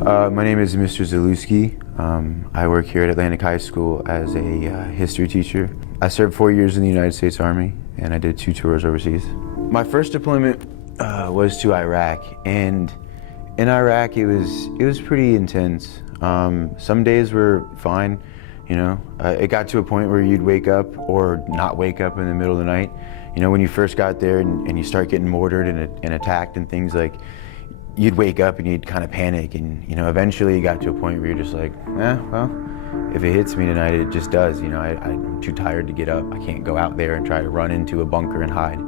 My name is Mr.Z. I work here at Atlantic High School as a history teacher. I served 4 years in the United States Army, and I did 2 tours overseas. My first deployment was to Iraq, and in Iraq it was pretty intense. Some days were fine, you know. It got to a point where you'd wake up or not wake up in the middle of the night. You know, when you first got there and you start getting mortared and attacked and things, like, you'd wake up and you'd kind of panic, and you know, eventually it got to a point where you're just like, well, if it hits me tonight, it just does. You know, I'm too tired to get up. I can't go out there and try to run into a bunker and hide.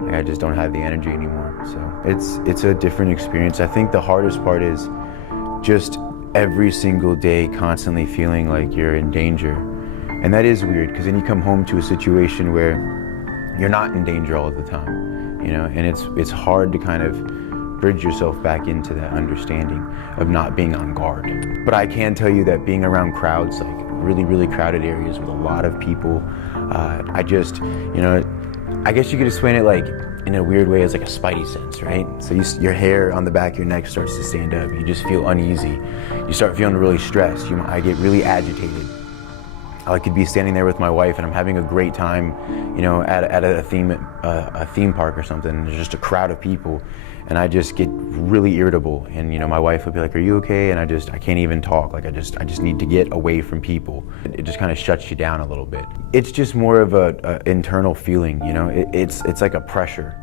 Like, I just don't have the energy anymore. So it's a different experience. I think the hardest part is just every single day constantly feeling like you're in danger. And that is weird, because then you come home to a situation where you're not in danger all the time, you know, and it's hard to kind of bridge yourself back into that understanding of not being on guard. But I can tell you that being around crowds, like really, really crowded areas with a lot of people, I just, you know, I guess you could explain it like in a weird way as like a spidey sense, right? So your hair on the back of your neck starts to stand up. You just feel uneasy. You start feeling really stressed. I get really agitated. I could be standing there with my wife and I'm having a great time, you know, at a theme park or something. And there's just a crowd of people, and I just get really irritable. And you know, my wife would be like, "Are you okay?" And I can't even talk. Like I just need to get away from people. It just kind of shuts you down a little bit. It's just more of a internal feeling, you know. It's like a pressure,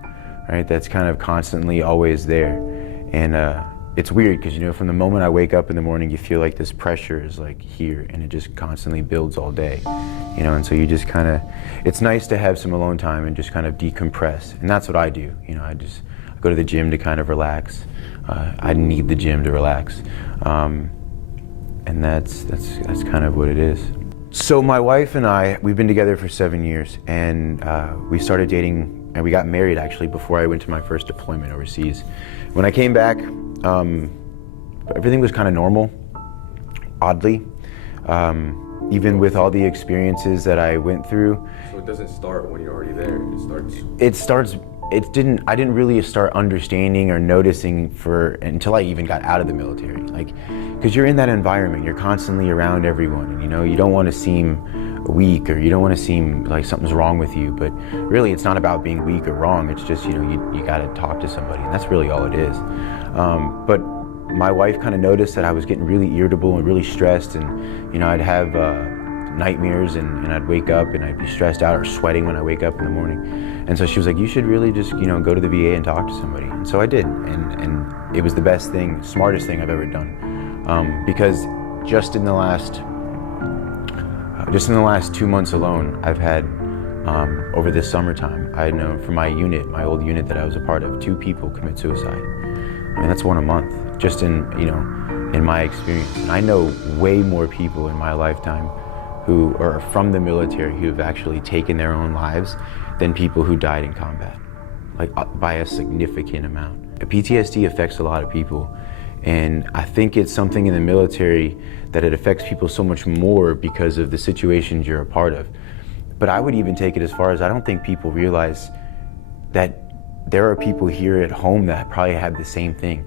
right? That's kind of constantly always there, and it's weird because, you know, from the moment I wake up in the morning, you feel like this pressure is like here, and it just constantly builds all day, you know. And so you just kind of, it's nice to have some alone time and just kind of decompress, and that's what I do. You know, I go to the gym to kind of relax. I need the gym to relax, and that's kind of what it is. So my wife and I, we've been together for 7 years, and we started dating, and we got married actually before I went to my first deployment overseas. When I came back, everything was kind of normal, oddly, even with all the experiences that I went through. So it doesn't start when you're already there, I didn't really start understanding or noticing until I even got out of the military. Like, because you're in that environment, you're constantly around everyone, and you know, you don't want to seem weak, or you don't want to seem like something's wrong with you, but really it's not about being weak or wrong. It's just, you know, you got to talk to somebody, and that's really all it is. But my wife kind of noticed that I was getting really irritable and really stressed, and you know, I'd have nightmares, and I'd wake up and I'd be stressed out or sweating when I wake up in the morning. And so she was like, "You should really just, you know, go to the VA and talk to somebody." And so I did, and it was the best thing, smartest thing I've ever done, because just in the last 2 months alone, I've had, over this summertime, I know from my unit, my old unit that I was a part of, 2 people commit suicide. I mean, that's 1 a month, just in my experience. And I know way more people in my lifetime who are from the military who have actually taken their own lives than people who died in combat, like by a significant amount. PTSD affects a lot of people, and I think it's something in the military that it affects people so much more because of the situations you're a part of. But I would even take it as far as, I don't think people realize that there are people here at home that probably have the same thing.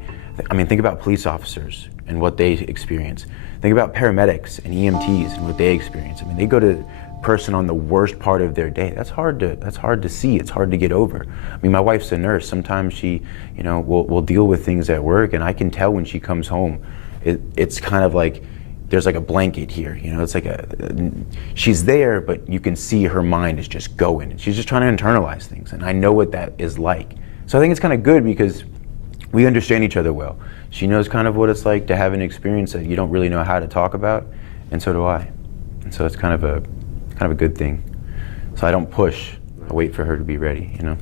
I mean, think about police officers and what they experience. Think about paramedics and EMTs and what they experience. I mean, they go to a person on the worst part of their day. That's hard to see. It's hard to get over. I mean, my wife's a nurse. Sometimes she, you know, will deal with things at work, and I can tell when she comes home, it's kind of like there's like a blanket here. You know, it's like she's there, but you can see her mind is just going. She's just trying to internalize things, and I know what that is like. So I think it's kind of good because we understand each other well. She knows kind of what it's like to have an experience that you don't really know how to talk about, and so do I. And so it's kind of a good thing. So I don't push. I wait for her to be ready, you know.